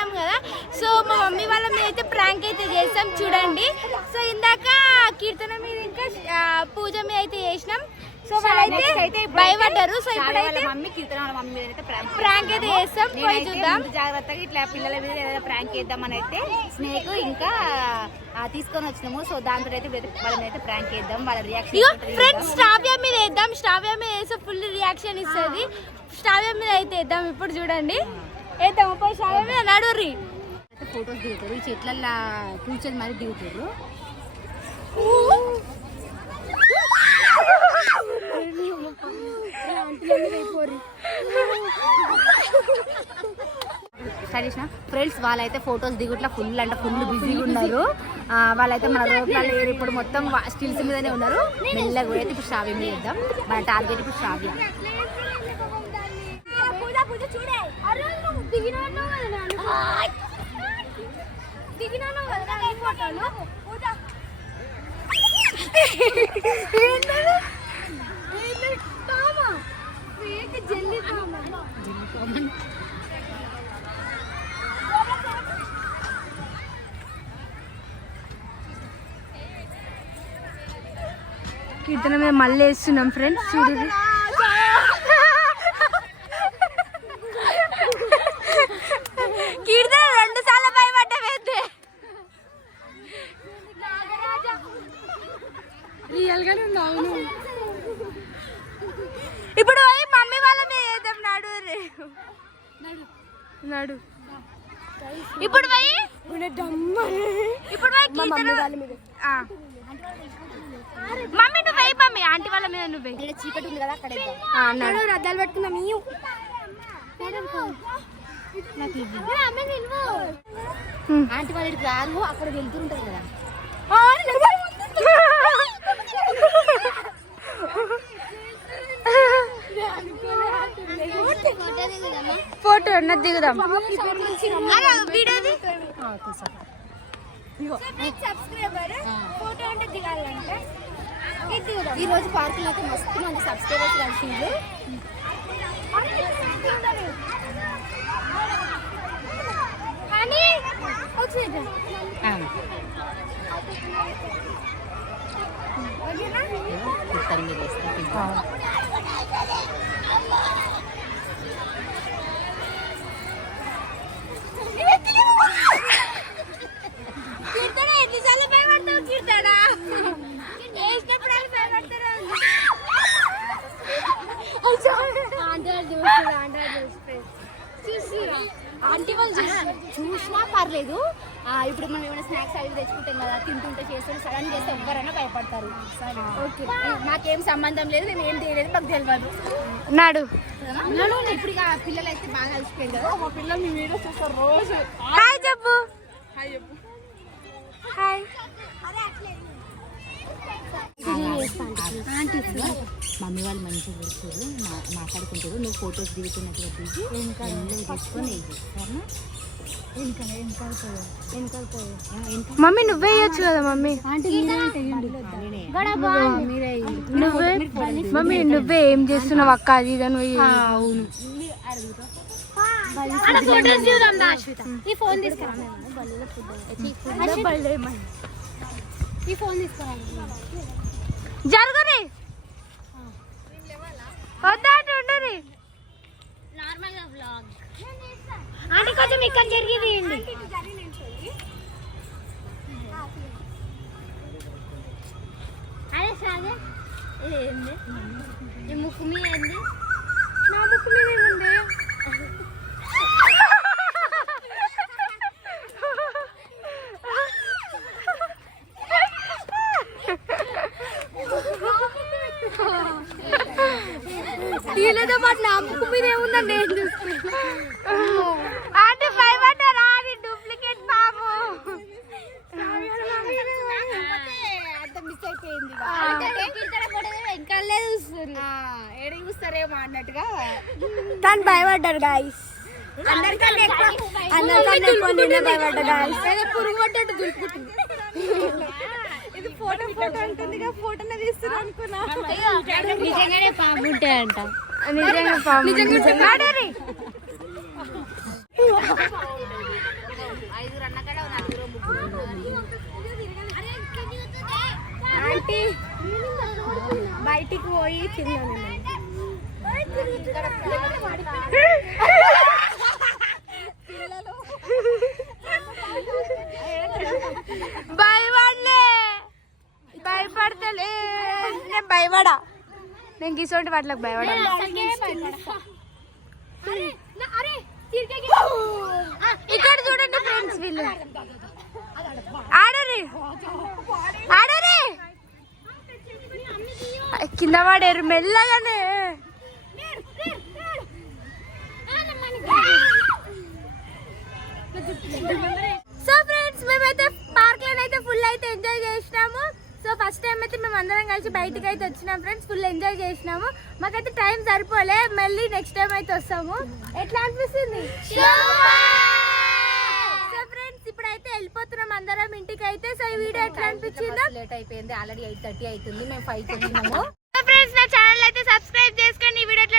చేస్తున్నాం కదా. సో మా మమ్మీ వాళ్ళ మీద అయితే ప్రాంక్ అయితే చేస్తాం చూడండి. సో ఇందాక కీర్తన మీద ఇంకా పూజ మీద అయితే చేసినాం. సో వాళ్ళైతే భయపడ్డారు. సో ఇప్పుడైతే మమ్మీ కీర్తన వాళ్ళ మమ్మీ మీద అయితే ప్రాంక్ అయితే చేస్తాం. పోయి చూద్దాం. జాగ్రత్తగా ఇట్లా పిల్లల మీద ఏదైనా ప్రాంక్ చేద్దాం అయితే స్నేక్ ఇంకా తీసుకొని వచ్చినాము. సో దాంతో అయితే వాళ్ళ మీద అయితే ప్రాంక్ చేద్దాం. వాళ్ళ రియాక్షన్ ఫ్రెండ్స్ శ్రావ్య మీద వేద్దాం. శ్రావ్య మీద వేస్తే ఫుల్ రియాక్షన్ ఇస్తుంది. శ్రావ్య మీద అయితే వేద్దాం. ఇప్పుడు చూడండి వేద్దాం. పోయి శ్రావ్య మీద నడుర్రి. ఫొటోస్ దిగుతారు. ఈ చెట్లల్లో కూర్చొని మరి దిగుతారు. ఫ్రెండ్స్ వాళ్ళైతే ఫొటోస్ దిగుట్లా ఫుల్ అంటే ఫుల్ బిజీగా ఉన్నారు. వాళ్ళైతే మన రోడ్లలో ఇప్పుడు మొత్తం స్టిల్స్ మీదనే ఉన్నారు. మెల్లగా కూడా అయితే ఇప్పుడు శ్రావ్య మీద వేద్దాం. మన టార్గెట్ ఇప్పుడు శ్రావ్య. కీర్తన మీద మళ్ళీ వేస్తున్నాం ఫ్రెండ్స్ చూడు. కీర్తన 2 సార్లు భయపడ్డా. రియల్ గానే ఉన్నావు. ఇప్పుడు పోయి మమ్మీ వాళ్ళ మీద వేద్దాం. నడు ఇప్పుడు పోయి మమ్మీ నువ్వు వేయి. మమ్మీ ఆంటీ వాళ్ళ మీద నువ్వు వేయి. చీకటి ఉంది కదా అక్కడ రద్దాలు పెట్టుకుందాం. ఆంటీ వాళ్ళ రాను అక్కడ వెళ్తుంటది కదా. ఫోటో దిగుదాం. ఈ రోజు పార్కులో అయితే మస్తు మంది సబ్స్క్రైబర్స్ కలిసిండ్రు. ఆంటీ వాళ్ళు చూసినా పర్లేదు. ఇప్పుడు మనం ఏమైనా స్నాక్స్ అవి తెచ్చుకుంటాం కదా, తింటుంటే చేస్తుంటే సడన్ చేస్తే ఎవరైనా భయపడతారు. ఓకే నాకేం సంబంధం లేదు, నేను ఏం చేయలేదు, మాకు తెలియదు. నాడు ఇప్పుడు పిల్లలు అయితే బాగా కలిసిపోయింది కదా. మా పిల్లలు మీ వీడియోస్ చూస్తారు రోజు. హాయ్ చెప్పు. హాయ్ చెప్పు. హాయ్. మమ్మీ వాళ్ళు మంచిగా కూర్చోరు, మాట్లాడుకుంటారు. నువ్వు ఫొటోస్ దిగుతున్నట్టుగా దిగి తీసుకొని మమ్మీ నువ్వే వేయచ్చు కదా. మమ్మీ నువ్వే మమ్మీ నువ్వే ఏం చేస్తున్నావు అక్క అది ఇది అని. అవును జరుగురి వద్దా ఉండరి. అంటే కొంచెం ఇక్కడ జరిగి తీయండి. అదే సాగే ఏంది ఈ ముక్కు మీద ఏంది? నా ముక్కు మీద ఏముంది? వీళ్ళతో పాటు నా ముక్కు మీద ఏముందని నేను చూస్తున్నా. అంటే భయపడ్డారా అని డూప్లికేట్ బాబు అంత మిస్ అయిపోయింది. ఇంకా ఏడ చూస్తారేమో అన్నట్టుగా తను భయపడ్డారు గాయస్. అందరికన్నా ఎక్కువ నేనే భయపడ్డా గాయస్. పురుగు పడ్డట్టు దులుపుకుంటుంది. ఇది ఫోటో ఫోటో అంటుందిగా, ఫోటోనే తీస్తున్నా అనుకున్నా. నిజంగానే పాము ఉంటాయంట. నిజంగా పాము. బయటికి పోయి తిన్నాను. భయపడలే, భయపడతలే, నేను భయపడా. నేను గిసోటి వాటికి భయపడా. ఇక్కడ చూడండి ఫ్రెండ్స్, వీళ్ళు ఆడరే ఆడరే కింద పడారు మెల్లగానే. సో ఫ్రెండ్స్, మేమైతే పార్క్ లో అయితే ఫుల్ అయితే ఎంజాయ్ చేసినాము. సో ఫస్ట్ టైం అయితే మేము అందరం కలిసి బయటకు అయితే వచ్చినాం ఫ్రెండ్స్. ఫుల్ ఎంజాయ్ చేసినాము. మాకైతే టైం సరిపోలే, మళ్ళీ నెక్స్ట్ టైం అయితే వస్తాము. ఎట్లా అనిపిస్తుంది? సో ఫ్రెండ్స్, ఇప్పుడైతే వెళ్ళిపోతున్నాం అందరం ఇంటికి అయితే. సో ఈ వీడియో ఎట్లా అనిపించిందో? లేట్ అయిపోయింది, ఆల్రెడీ 8:30 అవుతుంది, మేము 5 వెళ్ళినాము. ఫ్రెండ్స్, నా ఛానల్ అయితే సబ్స్క్రైబ్ చేసుకోండి. ఈ వీడియో ఎట్లా